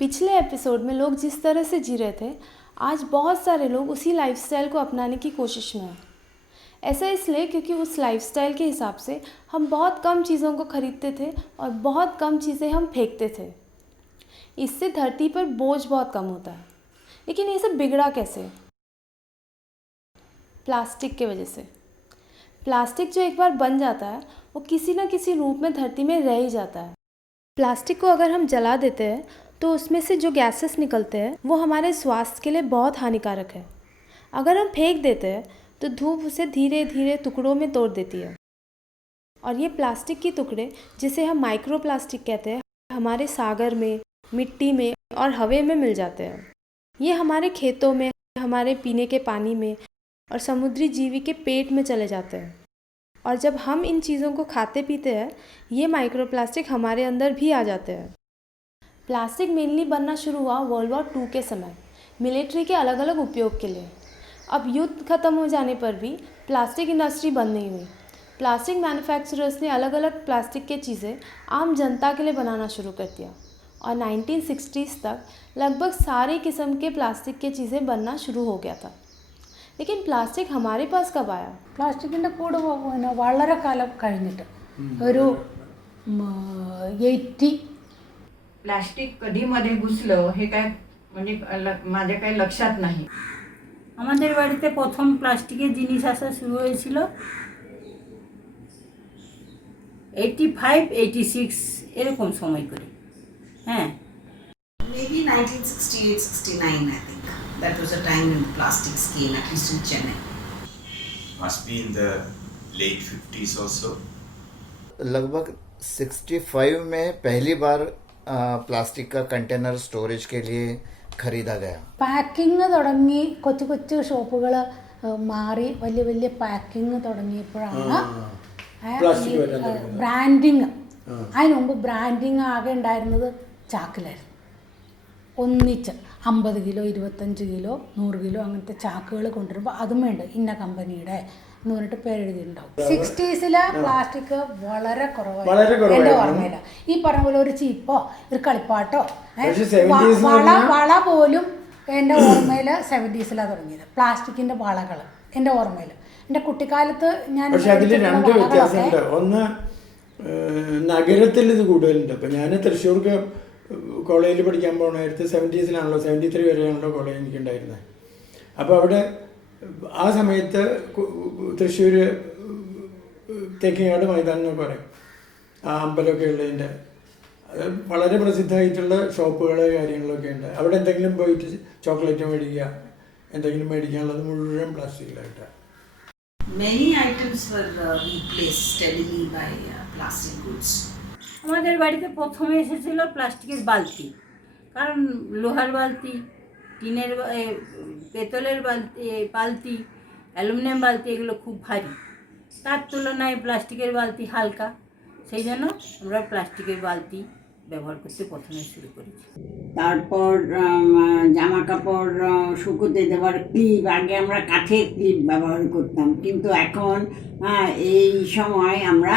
पिछले एपिसोड में लोग जिस तरह से जी रहे थे, आज बहुत सारे लोग उसी लाइफस्टाइल को अपनाने की कोशिश में हैं। ऐसा इसलिए क्योंकि उस लाइफस्टाइल के हिसाब से हम बहुत कम चीज़ों को खरीदते थे और बहुत कम चीज़ें हम फेंकते थे। इससे धरती पर बोझ बहुत कम होता है। लेकिन ये सब बिगड़ा कैसे? प्लास्टिक के वजह से। प्लास्टिक जो एक बार बन जाता है वो किसी न किसी रूप में धरती में रह ही जाता है। प्लास्टिक को अगर हम जला देते हैं तो उसमें से जो गैसेस निकलते हैं वो हमारे स्वास्थ्य के लिए बहुत हानिकारक है। अगर हम फेंक देते हैं तो धूप उसे धीरे धीरे टुकड़ों में तोड़ देती है और ये प्लास्टिक के टुकड़े, जिसे हम माइक्रो प्लास्टिक कहते हैं, हमारे सागर में, मिट्टी में और हवा में मिल जाते हैं। ये हमारे खेतों में, हमारे पीने के पानी में और समुद्री जीवी के पेट में चले जाते हैं। और जब हम इन चीज़ों को खाते पीते हैं, ये माइक्रो प्लास्टिक हमारे अंदर भी आ जाते हैं। प्लास्टिक मेनली बनना शुरू हुआ वर्ल्ड वॉर 2 के समय, मिलिट्री के अलग अलग उपयोग के लिए। अब युद्ध ख़त्म हो जाने पर भी प्लास्टिक इंडस्ट्री बंद नहीं हुई। प्लास्टिक मैन्युफैक्चरर्स ने अलग अलग प्लास्टिक के चीज़ें आम जनता के लिए बनाना शुरू कर दिया और 1960s तक लगभग सारे किस्म के प्लास्टिक के चीज़ें बनना शुरू हो गया था। लेकिन प्लास्टिक हमारे पास कब आया? പ്ലാസ്റ്റിക്കിൻ്റെ കൂടെ വളരെ കാലം കഴിഞ്ഞിട്ട് ഒരു 80 प्लास्टिक कधी मध्ये घुसलं हे काय म्हणजे माझ्या काही लक्षात नाही। আমাদের বাড়িতে প্রথম প্লাস্টিকের জিনিস আসা শুরু হয়েছিল 85-86 এরকম সময় করে। হ্যাঁ, Maybe 1968-69, I think. That was a time when the plastics came, at least in Chennai. Must be in the late 50s also. लगभग 65 में पहली बार प्लास्टिक का कंटेनर स्टोरेज के लिए खरीदा गया। പാക്കിങ് തുടങ്ങി, കൊച്ചു കൊച്ചു ഷോപ്പുകൾ മാറി വലിയ വലിയ പാക്കിങ് തുടങ്ങിയപ്പോഴാണ് ബ്രാൻഡിങ്. അതിന് മുമ്പ് ബ്രാൻഡിങ് ആകെ ഉണ്ടായിരുന്നത് ചാക്കിലായിരുന്നു. ഒന്നിച്ച് 50 കിലോ, 25 കിലോ, 100 കിലോ അങ്ങനത്തെ ചാക്കുകൾ കൊണ്ടുവരുമ്പോൾ അതും വേണ്ട ഇന്ന കമ്പനിയുടെ എന്ന് പറഞ്ഞിട്ട് പേരെഴുതിയിട്ടുണ്ടാവും. 60s പ്ലാസ്റ്റിക് വളരെ കുറവായിരുന്നു എൻ്റെ ഓർമ്മയിൽ. ഈ പറഞ്ഞ പോലെ ഒരു ചീപ്പോ ഒരു കളിപ്പാട്ടോ വള പോലും എൻ്റെ ഓർമ്മയിൽ 70s തുടങ്ങിയത്. പ്ലാസ്റ്റിക്കിൻ്റെ വളകൾ എൻ്റെ ഓർമ്മയിൽ. എൻ്റെ കുട്ടിക്കാലത്ത് ഞാൻ പക്ഷെ അതിൽ രണ്ട് വ്യത്യാസമുണ്ട്. ഒന്ന്, നഗരത്തിൽ ഇത് കൂടുതലുണ്ട്. അപ്പം ഞാൻ തൃശ്ശൂർക്ക് കോളേജിൽ പഠിക്കാൻ പോകണ നേരത്ത് 70s 73 വരെയാണല്ലോ കോളേജ് എനിക്കുണ്ടായിരുന്നത്. അപ്പോൾ അവിടെ ആ സമയത്ത് തൃശ്ശൂർ തേക്കിങ്ങാട് മൈതാനം എന്നൊക്കെ പറയും, ആ അമ്പലമൊക്കെ ഉള്ളതിൻ്റെ വളരെ പ്രസിദ്ധമായിട്ടുള്ള ഷോപ്പുകൾ കാര്യങ്ങളൊക്കെ ഉണ്ട്. അവിടെ എന്തെങ്കിലും പോയിട്ട് ചോക്ലേറ്റ് മേടിക്കുക, എന്തെങ്കിലും മേടിക്കാനുള്ളത് മുഴുവൻ പ്ലാസ്റ്റിക്കിലായിട്ടാണ്. Many items were replaced steadily by plastic goods. আমাদের বাড়িতে প্রথমে এসেছিল প্লাস্টিকের বালতি, কারণ লোহার বালতি, টিনের পেতলের বালতি, অ্যালুমিনিয়াম বালতি এগুলো খুব ভারী, তার তুলনায় প্লাস্টিকের বালতি হালকা, সেই জন্য আমরা প্লাস্টিকের বালতি ব্যবহার করতে প্রথমে শুরু করেছি। তারপর জামা কাপড় শুকোতে দেওয়ার ক্লিপ, আগে আমরা কাঠের ক্লিপ ব্যবহার করতাম, কিন্তু এখন এই সময় আমরা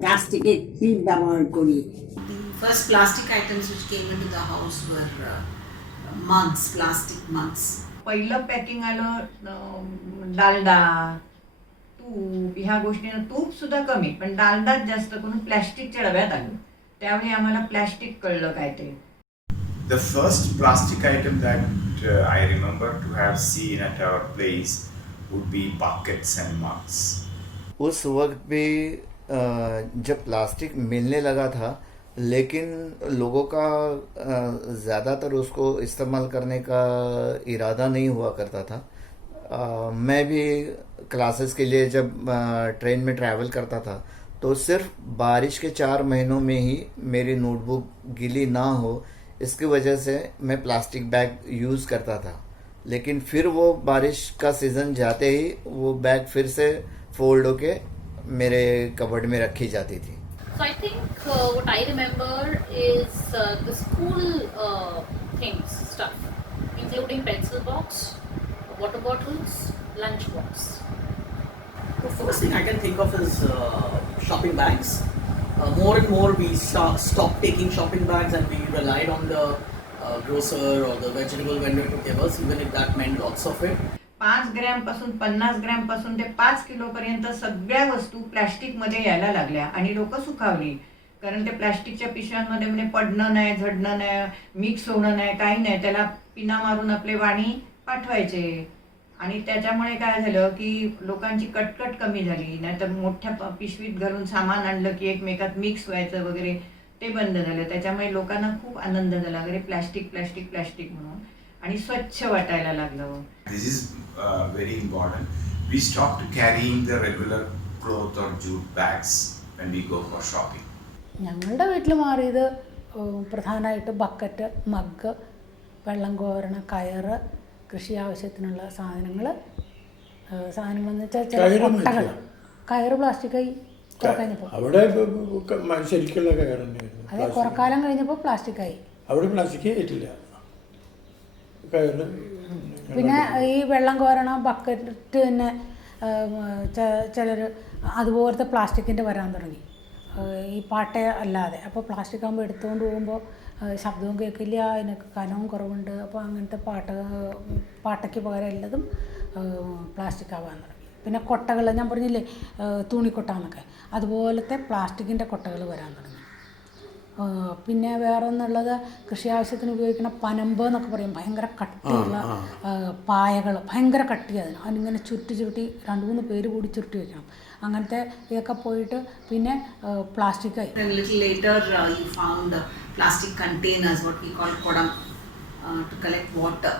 প্লাস্টিকের ক্লিপ ব্যবহার করি। The first plastic items which came into the house were mugs, plastic mugs. पहिलं पॅकिंग आलं डालडा, तूप, ह्या गोष्टीनं तूप सुद्धा कमी, पण डालडाच जास्त करून प्लॅस्टिकच्या डब्यात आलं. त्यावेळी आम्हाला प्लॅस्टिक कळलं काय ते. The first plastic item that I remember to have seen at our place would be buckets and mugs. उस वक्त भी जब प्लास्टिक मिलने लगा था, लेकिन लोगों का ज़्यादातर उसको इस्तेमाल करने का इरादा नहीं हुआ करता था। मैं भी क्लासेस के लिए जब ट्रेन में ट्रैवल करता था तो सिर्फ बारिश के 4 महीनों में ही मेरी नोटबुक गीली ना हो, इसकी वजह से मैं प्लास्टिक बैग यूज़ करता था। लेकिन फिर वो बारिश का सीज़न जाते ही वो बैग फिर से फोल्ड होके मेरे कबर्ड में रखी जाती थी। So I think what I remember is the school things, stuff, including pencil box, water bottles, lunch box. The first thing I can think of is shopping bags. More and more we stopped taking shopping bags and we relied on the grocer or the vegetable vendor to give us, even if that meant lots of it. 5 gram पासून 50 gram पासून ते 5 kilo पर्यंत सगळ्या वस्तू प्लॅस्टिकमध्ये यायला लागल्या आणि लोक सुखावली. कारण ते प्लॅस्टिकच्या पिशव्यांमध्ये म्हणजे पडणं नाही, झडणं नाही, मिक्स होणं नाही, काही नाही. त्याला पिना मारून आपले वाणी पाठवायचे आणि त्याच्यामुळे काय झालं की लोकांची कटकट कमी झाली. नाहीतर मोठ्या पिशवीत घालून सामान आणलं की एकमेकात मिक्स व्हायचं वगैरे ते बंद झालं. त्याच्यामुळे लोकांना खूप आनंद झाला, अरे प्लॅस्टिक प्लॅस्टिक प्लॅस्टिक म्हणून, आणि स्वच्छ वाटायला लागलं. This is very important. We stopped carrying the regular cloth or jute bags when we go for shopping. ഞങ്ങളുടെ വീട്ടിൽ മാറിയത് പ്രധാനമായിട്ട് ബക്കറ്റ്, മഗ്, വെള്ളം കോരണ കയറ്, കൃഷി ആവശ്യത്തിനുള്ള സാധനങ്ങളെന്ന് വെച്ചാൽ ചില കൊട്ടകൾ. കയറ് പ്ലാസ്റ്റിക്കായി കുറെ കഴിഞ്ഞപ്പോൾ, അവിടെ ശരിക്കുള്ള കയർ തന്നെയായിരുന്നു. അതെ കുറക്കാലം കഴിഞ്ഞപ്പോൾ പ്ലാസ്റ്റിക്കായി. അവിടെ പ്ലാസ്റ്റിക് ഏറ്റില്ല കയറ്. പിന്നെ ഈ വെള്ളം കോരണ ബക്കറ്റ് തന്നെ ചിലർ അതുപോലത്തെ പ്ലാസ്റ്റിക്കിൻ്റെ വരാൻ തുടങ്ങി, ഈ പാട്ട അല്ലാതെ. അപ്പോൾ പ്ലാസ്റ്റിക് ആകുമ്പോൾ എടുത്തുകൊണ്ട് പോകുമ്പോൾ ശബ്ദവും കേൾക്കില്ല, അതിനൊക്കെ കനവും കുറവുണ്ട്. അപ്പോൾ അങ്ങനത്തെ പാട്ടയ്ക്ക് പകരം എല്ലാതും പ്ലാസ്റ്റിക് ആവാൻ തുടങ്ങി. പിന്നെ കൊട്ടകൾ ഞാൻ പറഞ്ഞില്ലേ തുണിക്കൊട്ടാന്നൊക്കെ, അതുപോലത്തെ പ്ലാസ്റ്റിക്കിൻ്റെ കൊട്ടകൾ വരാൻ തുടങ്ങി. പിന്നെ വേറെ ഒന്നുള്ളത് കൃഷി ആവശ്യത്തിന് ഉപയോഗിക്കുന്ന പനമ്പ് എന്നൊക്കെ പറയും, ഭയങ്കര കട്ടിയുള്ള പായകൾ, ഭയങ്കര കട്ടി. അതിനിങ്ങനെ ചുരുട്ടി 2-3 പേര് കൂടി ചുരുട്ടി വയ്ക്കണം. അങ്ങനത്തെ ഇതൊക്കെ പോയിട്ട് പിന്നെ പ്ലാസ്റ്റിക്കായി. Then a little later you found plastic containers, what we call kodam, to collect water,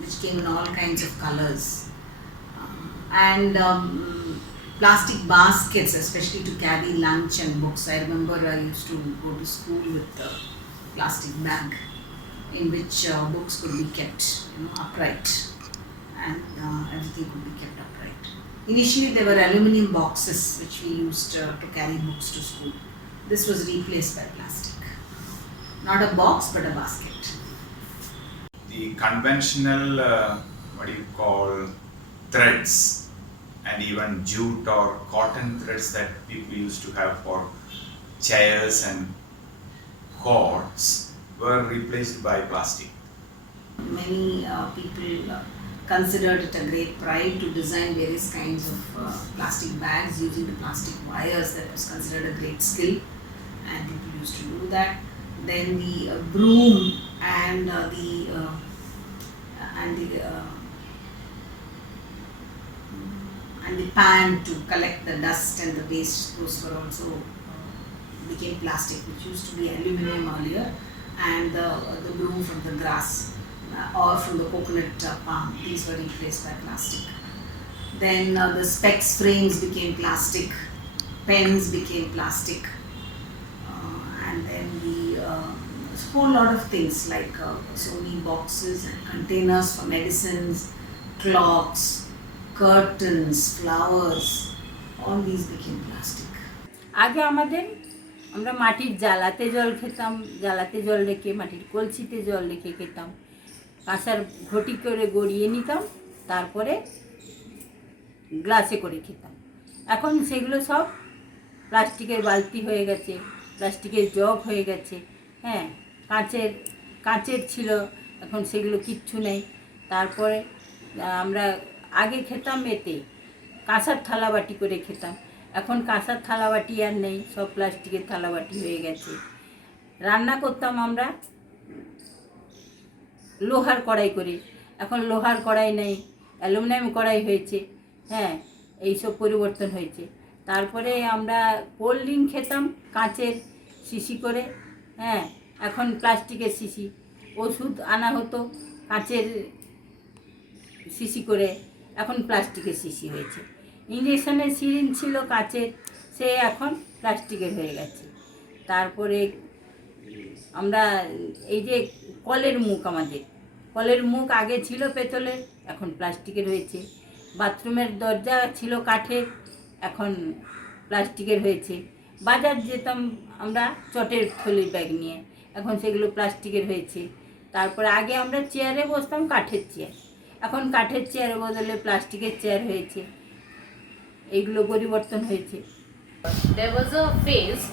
which came in all kinds of colors. And plastic baskets, especially to carry lunch and books. I remember I used to go to school with a plastic bag in which books could be kept, upright, and everything could be kept upright. Initially there were aluminum boxes which we used to carry books to school. This was replaced by plastic. Not a box but a basket. The conventional, threads and even jute or cotton threads that people used to have for chairs and cords were replaced by plastic. Many people considered it a great pride to design various kinds of plastic bags using the plastic wires. That was considered a great skill, and people used to do that. Then the broom and the pan to collect the dust and the waste, those were also became plastic, which used to be aluminum earlier, and the broom from the grass or from the coconut palm, these were replaced by plastic. Then the specs frames became plastic, pens became plastic, and then the whole lot of things like Sony boxes and containers for medicines, clocks, curtains, flowers, all these became plastic. আগে আমরা মাটির জ্বালাতে জল খেতাম, জ্বালাতে জল রেখে মাটির কলসিতে জল রেখে খেতাম, কাঁসার ঘটি করে গড়িয়ে নিতাম, তারপরে গ্লাসে করে খেতাম। এখন সেগুলো সব প্লাস্টিকের বালতি হয়ে গেছে, প্লাস্টিকের জগ হয়ে গেছে। হ্যাঁ, কাঁচের ছিল, এখন সেগুলো কিচ্ছু নেই। তারপরে আমরা আগে খেতাম এতে কাঁসার থালাবাটি করে খেতাম, এখন কাঁসার থালাবাটি আর নেই, সব প্লাস্টিকের থালাবাটি হয়ে গেছে। রান্না করতাম আমরা লোহার কড়াই করে, এখন লোহার কড়াই নেই, অ্যালুমিনিয়াম কড়াই হয়েছে। হ্যাঁ, এইসব পরিবর্তন হয়েছে। তারপরে আমরা কোল্ড ড্রিঙ্ক খেতাম কাঁচের শিশি করে, হ্যাঁ, এখন প্লাস্টিকের শিশি। ওষুধ আনা হতো কাঁচের শিশি করে, এখন প্লাস্টিকের শিশি হয়েছে। ইঞ্জেকশনের সিরিঞ্জ ছিল কাঁচের, সে এখন প্লাস্টিকের হয়ে গেছে। তারপরে আমরা এই যে কলের মুখ, আমাদের কলের মুখ আগে ছিল পেতলের, এখন প্লাস্টিকের হয়েছে। বাথরুমের দরজা ছিল কাঠের, এখন প্লাস্টিকের হয়েছে। বাজার যেতাম আমরা চটের থলির ব্যাগ নিয়ে, এখন সেগুলো প্লাস্টিকের হয়েছে। তারপরে আগে আমরা চেয়ারে বসতাম, কাঠের চেয়ার, এখন কাঠের চেয়ারের বদলে প্লাস্টিকের চেয়ার হয়েছে। এইগুলো পরিবর্তন হয়েছে। There was a phase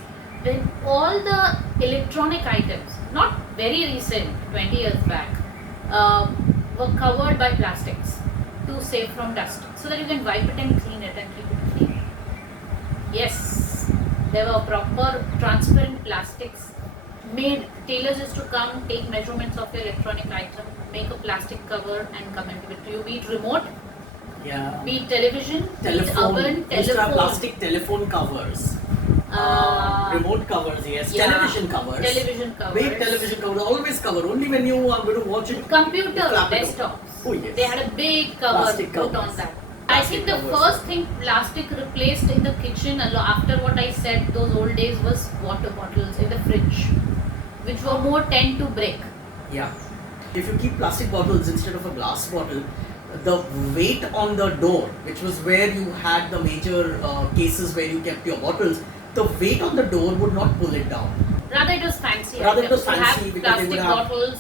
when all the electronic items, not very recent, 20 years back, were covered by plastics to save from dust, so that you can wipe it and clean it and keep it clean. Yes, there were proper transparent plastics made. Tailors used to come, take measurements of your electronic item, make a plastic cover and come and give it to you. Be it remote, Yeah. be it television, be it Telephone. oven, Used to have telephone. plastic telephone covers. Remote covers, yes. Yeah. Television covers. Television covers. Big television covers. Always cover. Only when you are going to watch it. Computer, Clap it desktops. Oh, yes. They had a big cover Plastic put covers. on that. I Plastic think the covers. first thing plastic replaced in the kitchen after what I said, those old days, was water bottles in the fridge, which were more tend to break. Yeah. If you keep plastic bottles instead of a glass bottle, the weight on the door, which was where you had the major cases where you kept your bottles, the weight on the door would not pull it down. Rather, it was fancy. Rather it was To have fancy because they plastic would have- bottles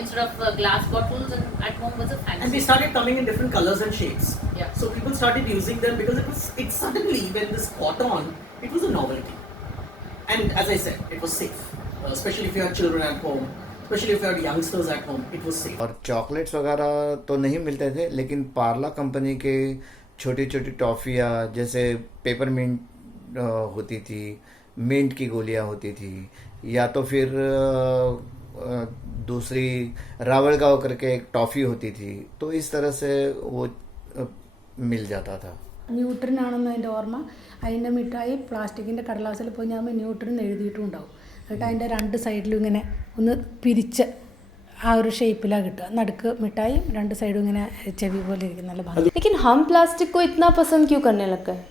instead of glass bottles, and at home was a fancy. And they started coming in different colors and shapes. Yeah. So people started using them because it suddenly, when this caught on, it was a novelty. And as I said, it was safe. Especially if you had children at home, especially if you had youngsters at home, it was safe. और chocolates वगैरह तो नहीं मिलते थे, लेकिन पार्ला company के छोटी छोटी टॉफियाँ, जैसे पेपर मिंट होती थी, मिंट की गोलियाँ होती थी, या तो फिर दूसरी रावल गाँव करके एक टॉफी होती थी, तो इस तरह से वो मिल जाता था. ന്യൂട്രൻ ആണെന്ന് അതിൻ്റെ ഓർമ്മ. അതിൻ്റെ മിഠായി പ്ലാസ്റ്റിക്കിൻ്റെ കടലാസിൽ പോയി ഞാൻ ന്യൂട്രൻ എഴുതിയിട്ടുണ്ടാവും. എന്നിട്ട് അതിൻ്റെ രണ്ട് സൈഡിലും ഇങ്ങനെ ഒന്ന് പിരിച്ച് ആ ഒരു ഷേപ്പിലാണ് കിട്ടുക. നടുക്ക് മിഠായി, രണ്ട് സൈഡും ഇങ്ങനെ ചെവി പോലെ ഇരിക്കുന്ന നല്ല ഭാഗം. लेकिन हम प्लास्टिक को इतना पसंद क्यों करने लग गए?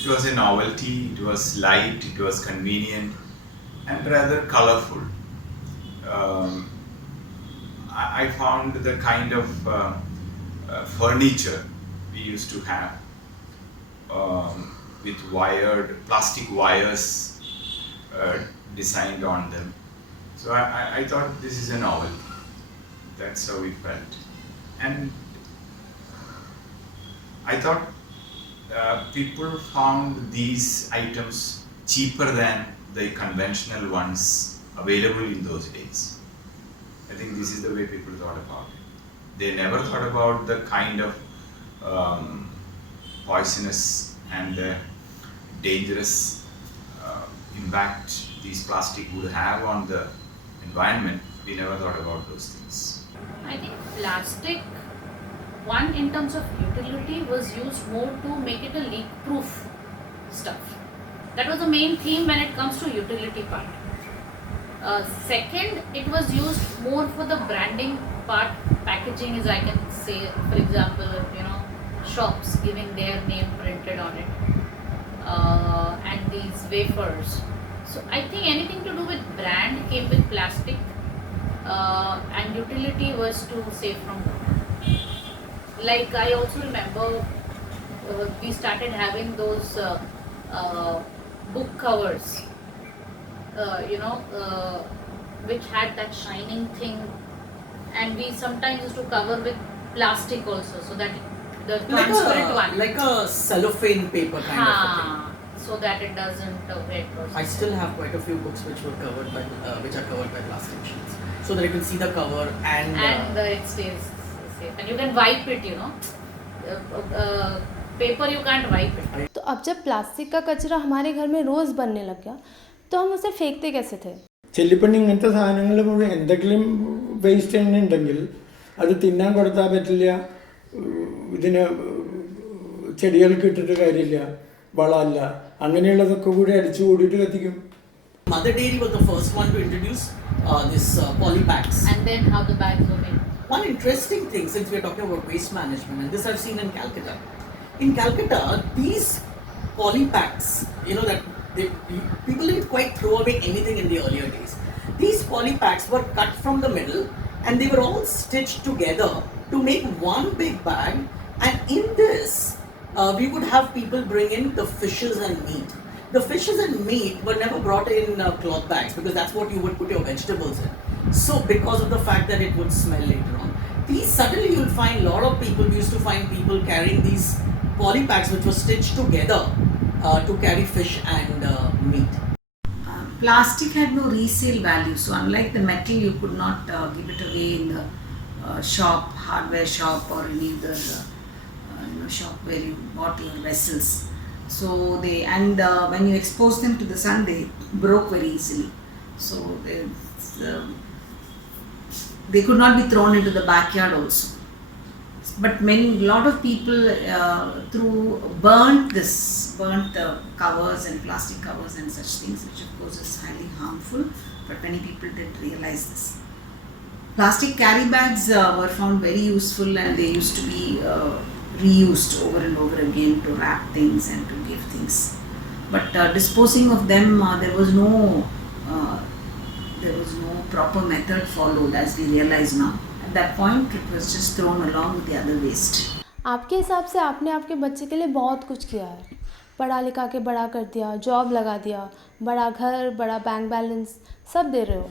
It was a novelty, it was light, it was convenient, and rather colorful. I found the kind of furniture we used to have with wired plastic wires designed on them. So I thought this is a novelty. That's how we felt. And I thought people found these items cheaper than the conventional ones available in those days. I think this is the way people thought about it. They never thought about the kind of poisonous and dangerous impact these plastic would have on the environment. We never thought about those things. I think plastic, one in terms of utility, was used more to make it a leak-proof stuff. That was the main theme when it comes to utility part. Second, it was used more for the branding part, packaging, as I can say. For example, shops giving their name printed on it, and these wafers. So I think anything to do with brand came with plastic, and utility was to save from water. Like I also remember we started having those book covers, which had that shining thing, and we sometimes used to cover with plastic also, so that the transparent one, like a cellophane paper kind of a thing. so that it doesn't get lost. I still have quite a few books which are covered by plastic sheets, so that you can see the cover and it stays safe, and you can wipe it. Paper you can't wipe it. तो अब जब plastic का कचरा हमारे घर में रोज़ बनने लग गया, तो हम उसे फेंकते कैसे थे? ചെല്ലിപ്പണി ഇങ്ങനത്തെ സാധനങ്ങൾ മുഴുവൻ എന്തെങ്കിലും വേസ്റ്റ് തന്നെ ഉണ്ടെങ്കിൽ അത് തിന്നാൻ കൊടുത്താൽ പറ്റില്ല, ഇതിന് ചെടികൾക്ക് ഇട്ടിട്ട് കാര്യമില്ല, വളമല്ല, അങ്ങനെയുള്ളതൊക്കെ കൂടി അടിച്ചു കൂടിയിട്ട് കത്തിക്കും. Mother Dairy was the first one to introduce this poly bags. And then how the bags were made. One interesting thing, since we're talking about waste management, and this I've seen in Calcutta. In Calcutta, these poly packs, that people didn't quite throw away anything in the earlier days. These poly packs were cut from the middle, and they were all stitched together to make one big bag. And in this, we would have people bring in the fishes and meat. The fishes and meat were never brought in cloth bags, because that's what you would put your vegetables in. So because of the fact that it would smell later on, suddenly you'll find a lot of people, we used to find people carrying these poly packs which were stitched together to carry fish and meat. plastic had no resale value. So unlike the metal, you could not give it away in the shop, hardware shop, or any other shop where you bought your vessels. So when you exposed them to the sun, they broke very easily. So they could not be thrown into the backyard also. But lot of people burnt the covers and plastic covers and such things, which of course is highly harmful. But many people did realize this. Plastic carry bags were found very useful, and they used to be reused over and over again to wrap things and to give things. But disposing of them, there was no proper method followed, as we realize now. At that point, it was just thrown along with the other waste. आपके हिसाब से आपने आपके बच्चे के लिए बहुत कुछ किया है, पढ़ा लिखा के बड़ा कर दिया, जॉब लगा दिया, बड़ा घर, बड़ा बैंक बैलेंस सब दे रहे हो,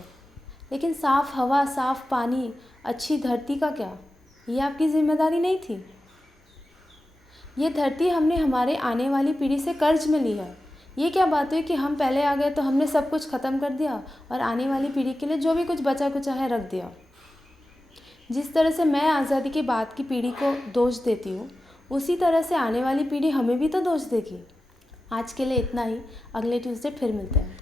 लेकिन साफ़ हवा, साफ़ पानी, अच्छी धरती का क्या? ये आपकी जिम्मेदारी नहीं थी? ये धरती हमने हमारे आने वाली पीढ़ी से कर्ज में ली है। ये क्या बात हुई कि हम पहले आ गए तो हमने सब कुछ ख़त्म कर दिया और आने वाली पीढ़ी के लिए जो भी कुछ बचा कुचा है रख दिया। जिस तरह से मैं आज़ादी के बाद की पीढ़ी को दोष देती हूँ, उसी तरह से आने वाली पीढ़ी हमें भी तो दोष देगी। आज के लिए इतना ही, अगले ट्यूसडे फिर मिलते हैं।